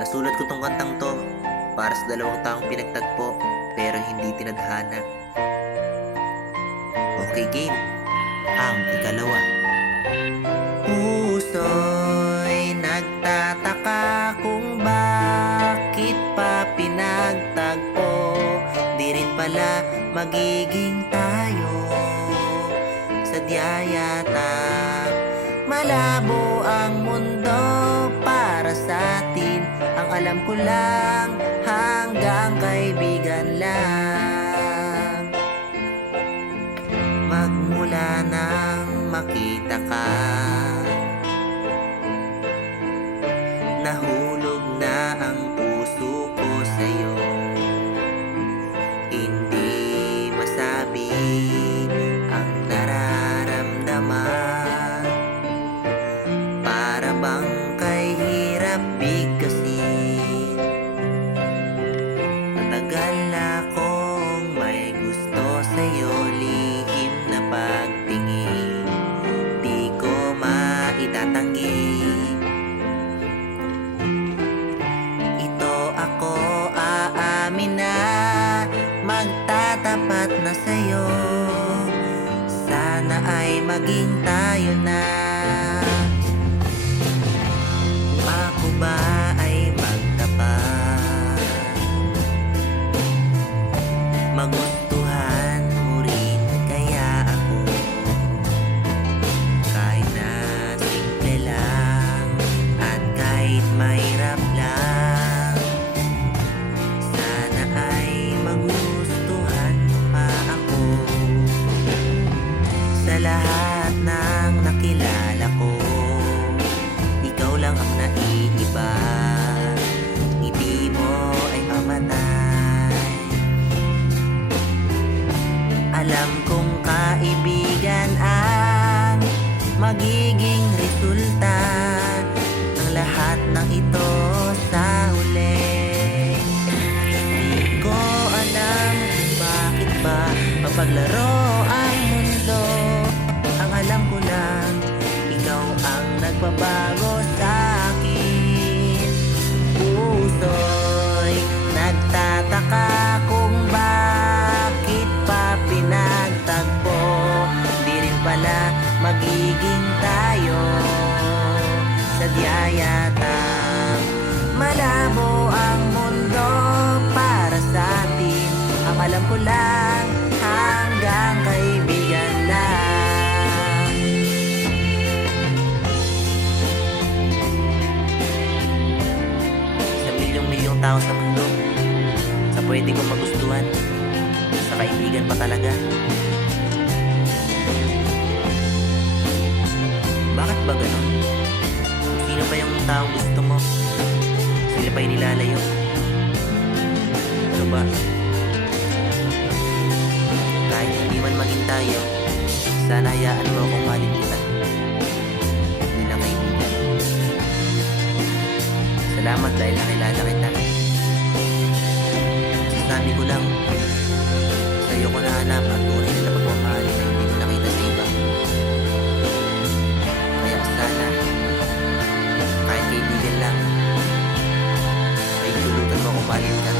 Nasulat ko tong kantang to para sa dalawang taong pinagtagpo pero hindi tinadhana. Okay, game. Ang ikalawa. Puso'y nagtataka kung bakit pa pinagtagpo. Di rin pala magiging tayo. Sadya yata malabo ang mundo para sa atin. Ang alam ko lang hanggang kaibigan lang. Magmula nang makita ka, nahulog na ang puso ko sa'yo. Hindi masabi ang nararamdaman. Para bang kay hirap bigkasin. Matagal na akong may gusto sa'yo, lihim na pagtingin di ko maitatanggi. Ito ako, aamin na, magtatapat na sa'yo. Sana ay maging tayo na. Kung ako ba ay magtapat, magustuhan mo rin kaya ako. Kahit na simple lang at kahit mahirap lang, sana ay magustuhan pa ako. Sa lahat ng nakilala ko, ikaw lang ang naiiba. Ngiti mo ay pamatay. Alam kong kaibigan ang magiging resulta ng lahat ng ito sa huli. Di ko alam kung bakit ba mapaglaro ang mundo. Ang alam ko lang, ikaw ang nagbabago sa akin. Puso'y nagtataka kung bakit pa pinagtagpo. Di rin pala magiging tayo. Sadya yata malabo ang mundo para sa atin. Ang alam ko lang hanggang kaibigan lang. Sa milyong-milyong tao sa mundo, sa pwede kong magustuhan, sa kaibigan pa talaga. Bakit ba ganun? Kung sino pa yung taong gusto mo, sila pa'y nilalayo. Ano ba? Kahit hindi man maging tayo, sana hayaan mo akong mahalin kita bilang kaibigan. Salamat dahil nakilala kita. Sasabi ko lang, sa'yo ko nahanap ang tunay na pagmamahal na hindi ko nakita sa iba. Kaya sana, kahit kaibigan lang, ay tulutan mo akong mahalin ka.